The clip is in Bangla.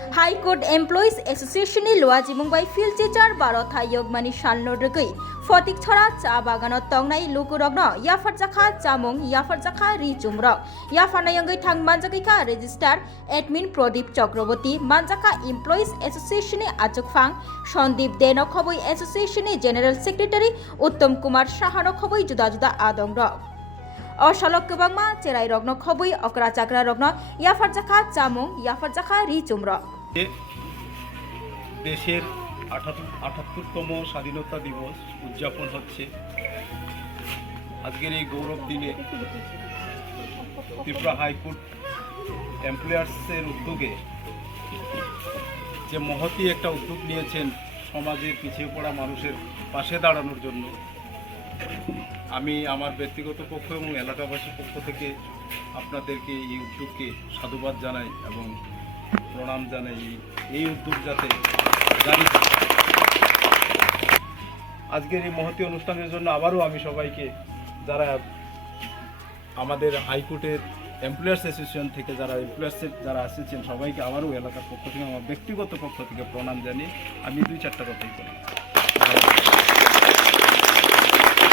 हाईकोर्ट एमप्लयिज एसोसिएशन नि लोआ जिमुंबाई फिल्ड टीचार 12 थायगमानि साननो रगै फटिक छरा चा बागानाव तंनाय लुकुरगनो याफार जाखा जामुं याफार जाखा रिचुमरक याफानायंगै थां मानजाखैखा रेजिस्ट्रार एडमिन प्रदीप चक्रवर्ती मानजाखा एमप्लयिज एसोसिएशन नि आचुकफां सन्दीप देनो खबै एसोसिएशन नि जेनेरेल सेक्रेटारि उत्तम कुमार साहानो खबै जुदा जुदा आदंरक अशालक गोबांमा चेराय रग्न खबै अकरा चाकरा रग्न याफार जाखा जामुं याफार जाखा रिचुमरक দেশের ৭৮তম স্বাধীনতা দিবস উদযাপন হচ্ছে। আজকের এই গৌরব দিনে ত্রিপুরা হাইকোর্ট এমপ্লয়ার্সের উদ্যোগে যে মহতী একটা উদ্যোগ নিয়েছেন সমাজের পিছিয়ে পড়া মানুষের পাশে দাঁড়ানোর জন্য, আমি আমার ব্যক্তিগত পক্ষ এবং এলাকাবাসীর পক্ষ থেকে আপনাদেরকে এই উদ্যোগকে সাধুবাদ জানাই এবং প্রণাম জানাই। এই উদ্যোগ যাতে জারি থাকে। আজকের এই মহতী অনুষ্ঠানের জন্য আবারও আমি সবাইকে, যারা আমাদের হাইকোর্টের এমপ্লয়ার্স অ্যাসোসিয়েশন থেকে যারা এমপ্লয়ার্সের যারা এসেছেন সবাইকে আবারও এলাকার পক্ষ থেকে আমার ব্যক্তিগত পক্ষ থেকে প্রণাম জানিয়ে আমি ২-৪টা কথাই বলি।